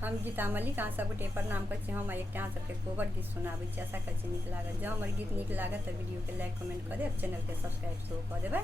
हम गीता मलिक अहाँ सबके प्रणाम कर हम एक अहाँ सबके कोबर गीत सुनाबै छी। आशा कर नीक लागत। जब हमारे गीत नीक लागत तो वीडियो के लाइक कमेंट कर देब, चैनल के सब्सक्राइब सेहो कर देबै।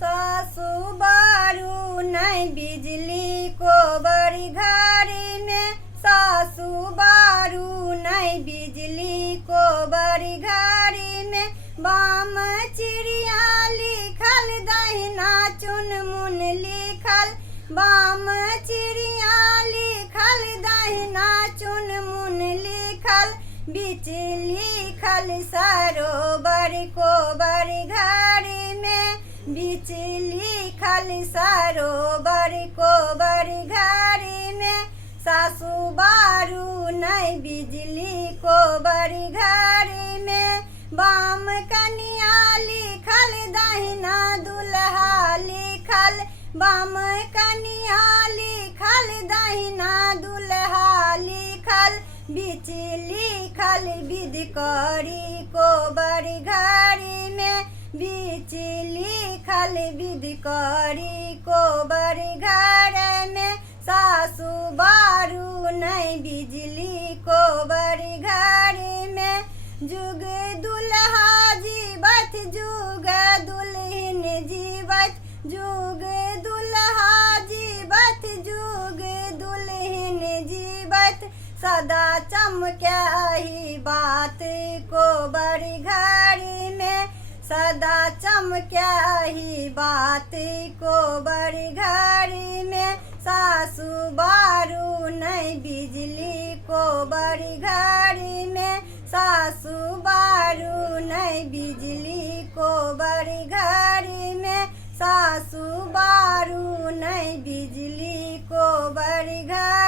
सासु बारू नहीं बिजली कोबर घारी में, सासु बारू नहीं बिजली कोबर घारी में, बाम चिड़िया लिखल दहिना चुनमुन लिखल, बाम चिड़िया लिखल दहिना चुनमुन लिखल, बीच लिखल सरोवर कोबर घारी में, बीच लिखल सरोवर कोबर घारी में, सासु बारू नहीं बिजली कोबर घारी में, बाम कनिया लिखल दहिना दुल्हा लिखल, बाम कनिया लिखल दहिना दुल्हा लिखल, बीच लिखल विधि करी कोबर घारी में, बीच लिखल विधि करी कोबर घर में, सासु बारू नहीं बिजली कोबर घर में, जुग दुल्हा जीवत जुग दुल्हन जीवत, जुग दुल्हा जीवत जुग दुल्हन जीवत, सदा चमके बात कोबर घारी में, सदा चमके बात कोबर घारी में, सासु बारू नहीं बिजली कोबर घारी में, सासु बारू नहीं बिजली कोबर घारी में, सासु बारू नहीं बिजली कोबर घारी।